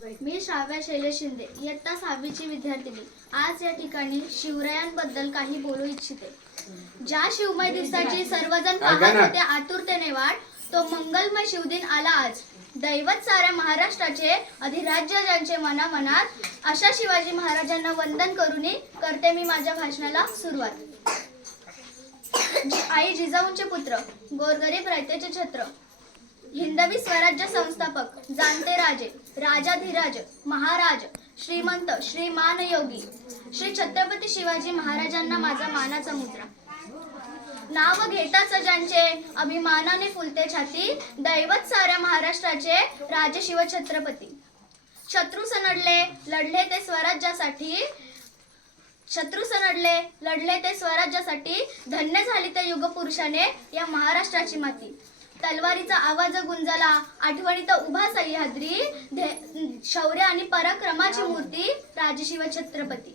मी श्राव्या शैलेश शिंदे, इयत्ता 6वीची विद्यार्थिनी. आज या ठिकाणी शिवरायांबद्दल काही बोलू इच्छिते. ज्या शिवमय दिवसाची सर्वजण पाहत होते आतुरतेने वाट, तो मंगलमय शिवदिन आला आज. दैवत साऱ्या महाराष्ट्राचे, अधिराज्य ज्यांचे मनामनात, अशा शिवाजी महाराजांना वंदन करूनी करते मी माझ्या भाषणाला सुरुवात. आई जिजाऊंचे पुत्र, गोरगरीब रयतेचे छत्र, हिंदवी स्वराज्य संस्थापक, जाणते राजे, राजाधिराज, महाराज, श्रीमंत, श्रीमान योगी, श्री छत्रपती शिवाजी महाराजांना माझा मानाचा मुजरा. नाव घेताच ज्यांचे अभिमानाने फुलते छाती, दैवत साऱ्या महाराष्ट्राचे राजे शिव छत्रपती. शत्रू सनडले लढले ते स्वराज्यासाठी, शत्रू सनडले लढले ते स्वराज्यासाठी, धन्य झाली ते युगपुरुषाने या महाराष्ट्राची माती. तलवारीचा आवाज गुंजला, आठवणीत उभा सह्याद्री, शौर्य आणि पराक्रमाची मूर्ती राजशिव छत्रपती.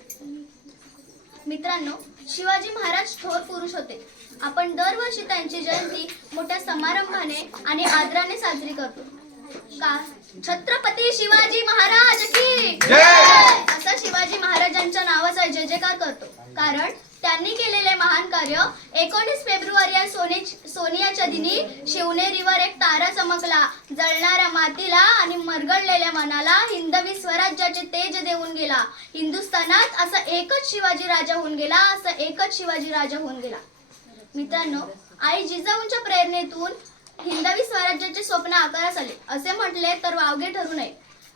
मित्रांनो, शिवाजी महाराज थोर पुरुष होते. आपण दरवर्षी त्यांची जयंती मोठ्या समारंभाने आणि आदराने साजरी करतो. का छत्रपती शिवाजी महाराज की जय असा शिवाजी महाराजांच्या नावाचा जय जयकार करतो. कारण त्यांनी केलेले महान कार्य 19 फेब्रुवारी या सोनियाच्या दिनी शिवनेरीवर एक तारा चमकला. जळणाऱ्या मातीला आणि मरगळलेल्या मनाला हिंदवी स्वराज्याचे तेज देऊन गेला. हिंदुस्थानात असा एकच शिवाजी राजा होऊन गेला, असा एकच शिवाजी राजा होऊन गेला. मित्रांनो, आई जिजाऊंच्या प्रेरणेतून हिंदवी स्वराज्याचे स्वप्न आकारास आले असे म्हटले तर वावगे ठरू नये.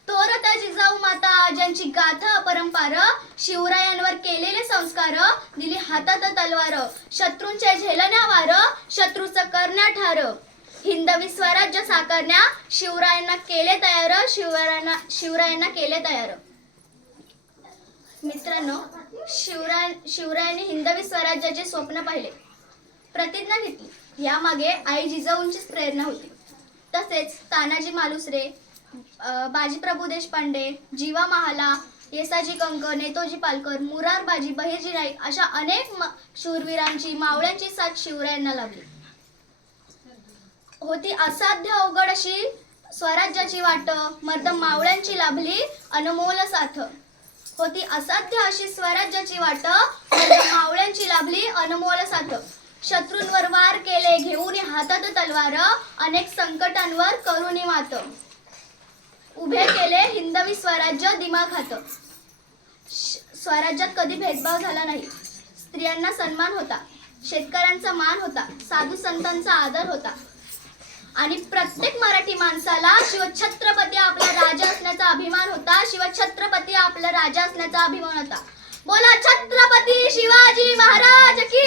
तोर त्या जिजाऊ माता, ज्यांची गाथा अपरंपार, शिवरायांवर केलेले संस्कार, दिली हातात तलवार, शत्रूंचे झेलण्या वार, शत्रूचं करण्या ठार, हिंदवी स्वराज्य साकारण्या शिवरायांना केले तयार, शिवरायांना केले तयार. मित्रांनो, शिवरायांनी हिंदवी स्वराज्याचे स्वप्न पाहिले, प्रतिज्ञा घेतली. यामागे आई जिजाऊंचीच प्रेरणा होती. तसेच तानाजी मालुसरे, बाजीप्रभू देशपांडे, जीवा महाला, येसाजी कंक, नेतोजी पालकर, मुरारबाजी, बहिर्जी नाईक अशा अनेक शूरवीरांची, मावळ्यांची साथ शिवरायांना लाभली होती. असाध्य अवघड अशी स्वराज्याची वाट मर्द मावळ्यांची लाभली अनमोल साथ होती. असाध्य अशी स्वराज्याची वाट मर्द मावळ्यांची लाभली अनमोल साथ. शत्रूंवर वार केले घेऊन हातात तलवार, अनेक संकटांवर करूनी मात. उभे केले हिंदवी स्वराज्य दिमाखात. स्वराज्यात कधी भेदभाव झाला नाही. स्त्रियांना सन्मान होता, शेतकऱ्यांचा मान होता, साधू संतांचा आदर होता आणि प्रत्येक मराठी माणसाला शिवछत्रपती आपला राजा असण्याचा अभिमान होता. शिवछत्रपती आपला राजा असण्याचा अभिमान होता. बोला छत्रपती शिवाजी महाराज की